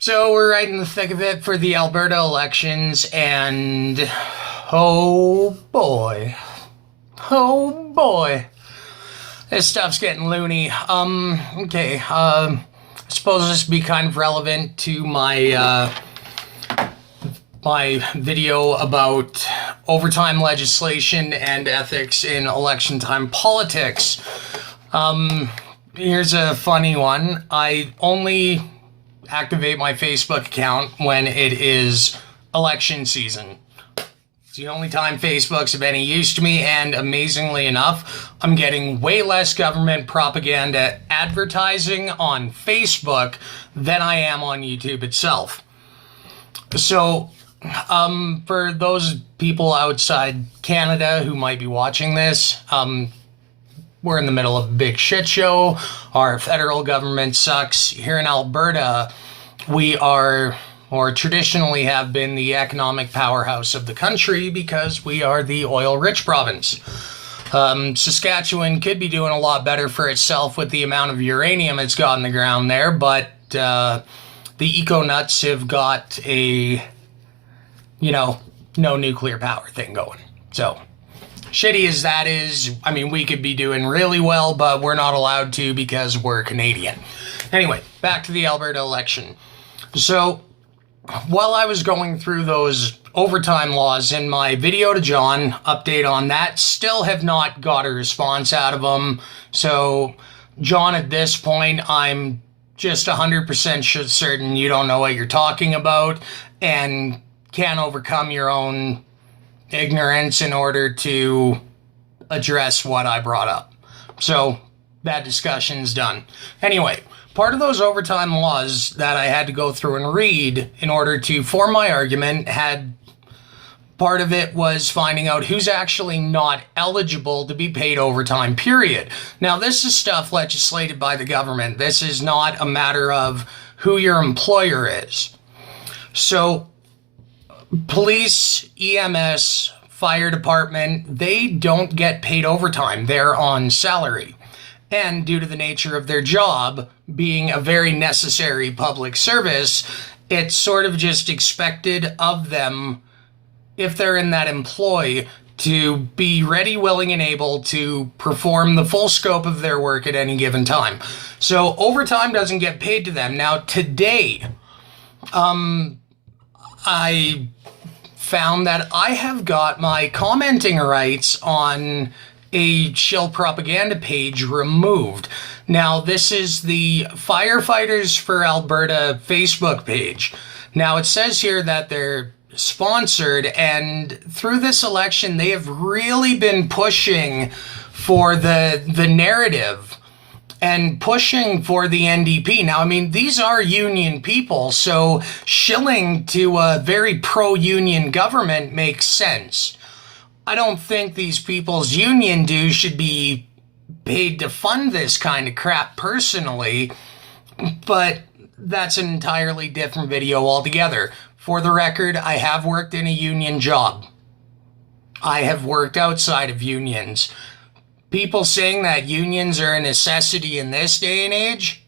So we're right in the thick of it for the Alberta elections, and oh boy, oh boy, this stuff's getting loony. Okay. I suppose this would be kind of relevant to my video about overtime legislation and ethics in election time politics. Here's a funny one. I only activate my Facebook account when it is election season. It's the only time Facebook's of any use to me, and amazingly enough, I'm getting way less government propaganda advertising on Facebook than I am on YouTube itself. So, for those people outside Canada who might be watching this, we're in the middle of a big shit show. Our federal government sucks. Here in Alberta, we are, or traditionally have been, the economic powerhouse of the country because we are the oil-rich province. Saskatchewan could be doing a lot better for itself with the amount of uranium it's got in the ground there, but the eco-nuts have got a, no nuclear power thing going. So, shitty as that is, I mean, we could be doing really well, but we're not allowed to because we're Canadian. Anyway, back to the Alberta election. So, while I was going through those overtime laws in my video to John, update on that, still have not got a response out of him. So, John, at this point, I'm just 100% certain you don't know what you're talking about and can't overcome your own ignorance in order to address what I brought up. So that discussion's done. Anyway, part of those overtime laws that I had to go through and read in order to form my argument had part of it was finding out who's actually not eligible to be paid overtime, period. Now, this is stuff legislated by the government. This is not a matter of who your employer is. So police, EMS, fire department, they don't get paid overtime. They're on salary. And due to the nature of their job being a very necessary public service, it's sort of just expected of them, if they're in that employ, to be ready, willing, and able to perform the full scope of their work at any given time. So overtime doesn't get paid to them. Now, today, I found that I have got my commenting rights on a shill propaganda page removed. Now, this is the Firefighters for Alberta Facebook page. Now, it says here that they're sponsored, and through this election, they have really been pushing for the narrative and pushing for the NDP. Now, I mean, these are union people, so shilling to a very pro-union government makes sense. I don't think these people's union dues should be paid to fund this kind of crap personally, but that's an entirely different video altogether. For the record, I have worked in a union job. I have worked outside of unions. People saying that unions are a necessity in this day and age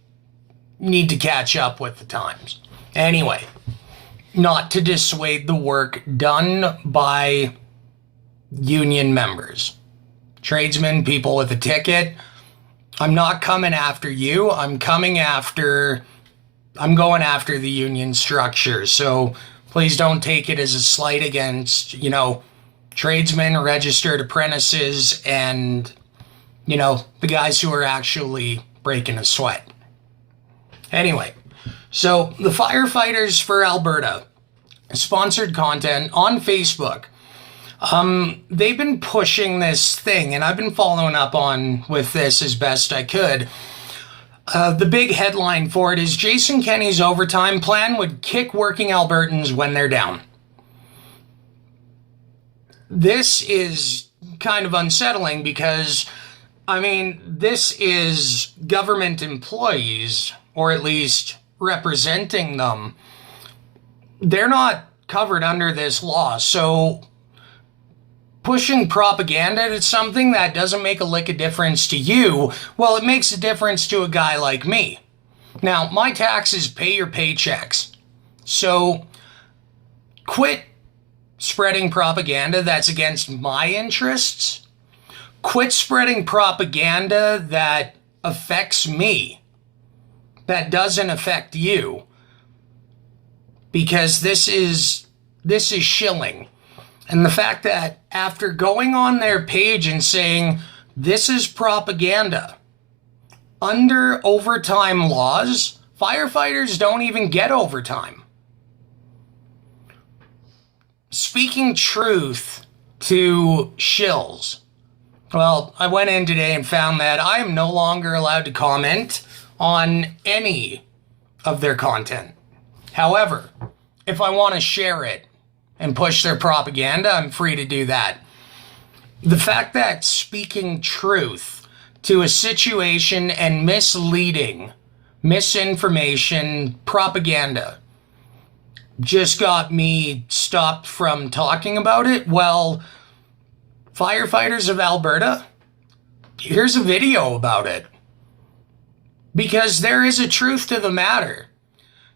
need to catch up with the times. Anyway, not to dissuade the work done by union members. Tradesmen, people with a ticket, I'm not coming after you. I'm going after the union structure. So please don't take it as a slight against, tradesmen, registered apprentices, and the guys who are actually breaking a sweat. Anyway, so the Firefighters for Alberta, sponsored content on Facebook. They've been pushing this thing, and I've been following up on with this as best I could. The big headline for it is Jason Kenney's overtime plan would kick working Albertans when they're down. This is kind of unsettling because, this is government employees, or at least representing them. They're not covered under this law, so pushing propaganda to something that doesn't make a lick of difference to you, it makes a difference to a guy like me. Now, my taxes pay your paychecks. So quit spreading propaganda that's against my interests. Quit spreading propaganda that affects me, that doesn't affect you. Because this is shilling. And the fact that after going on their page and saying this is propaganda, under overtime laws, firefighters don't even get overtime. Speaking truth to shills. Well, I went in today and found that I am no longer allowed to comment on any of their content. However, if I want to share it and push their propaganda, I'm free to do that. The fact that speaking truth to a situation and misleading, misinformation, propaganda just got me stopped from talking about it. Well, firefighters of Alberta, here's a video about it. Because there is a truth to the matter.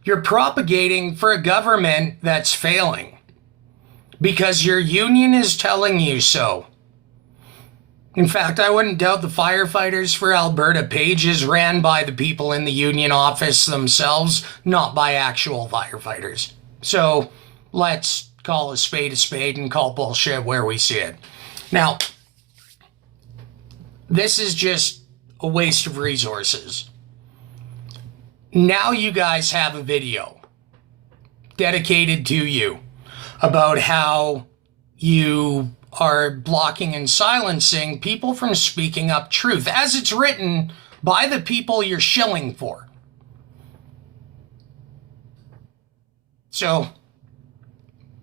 You're propagating for a government that's failing. Because your union is telling you so. In fact, I wouldn't doubt the Firefighters for Alberta page is ran by the people in the union office themselves, not by actual firefighters. So let's call a spade and call bullshit where we see it. Now, this is just a waste of resources. Now you guys have a video dedicated to you about how you are blocking and silencing people from speaking up truth, as it's written by the people you're shilling for. So,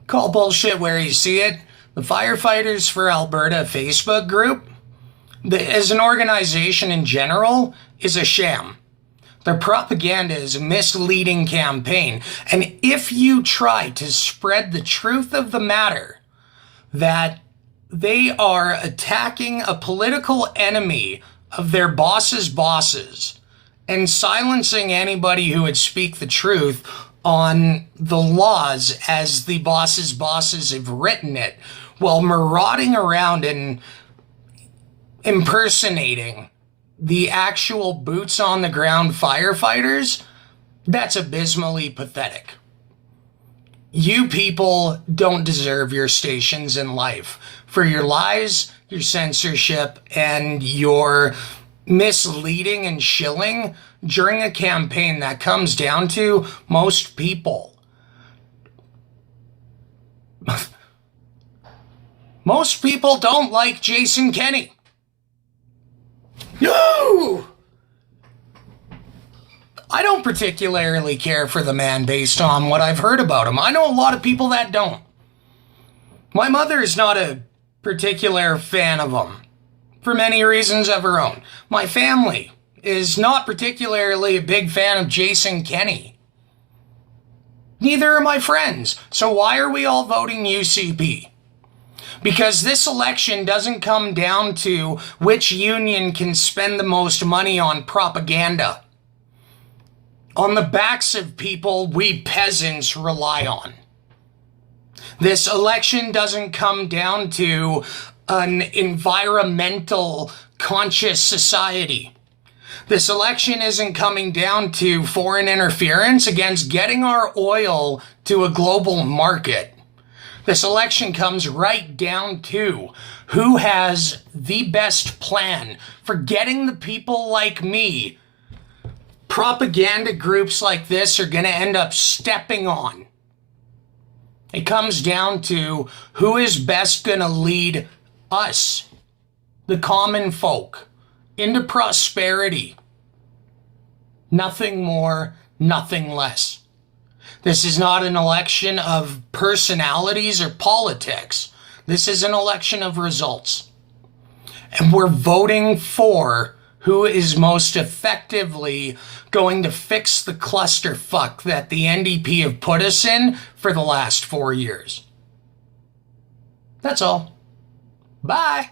call bullshit where you see it. The Firefighters for Alberta Facebook group, as an organization in general, is a sham. Their propaganda is a misleading campaign. And if you try to spread the truth of the matter, that they are attacking a political enemy of their boss's bosses and silencing anybody who would speak the truth on the laws as the boss's bosses have written it, while marauding around and impersonating the actual boots on the ground firefighters, that's abysmally pathetic. You people don't deserve your stations in life for your lies, your censorship, and your misleading and shilling during a campaign that comes down to most people. Most people don't like Jason Kenney. No! I don't particularly care for the man based on what I've heard about him. I know a lot of people that don't. My mother is not a particular fan of him, for many reasons of her own. My family is not particularly a big fan of Jason Kenney. Neither are my friends. So why are we all voting UCP? Because this election doesn't come down to which union can spend the most money on propaganda. On the backs of people we peasants rely on. This election doesn't come down to an environmental conscious society. This election isn't coming down to foreign interference against getting our oil to a global market. This election comes right down to who has the best plan for getting the people like me. Propaganda groups like this are going to end up stepping on. It comes down to who is best going to lead us, the common folk, into prosperity. Nothing more, nothing less. This is not an election of personalities or politics. This is an election of results. And we're voting for who is most effectively going to fix the clusterfuck that the NDP have put us in for the last 4 years. That's all. Bye.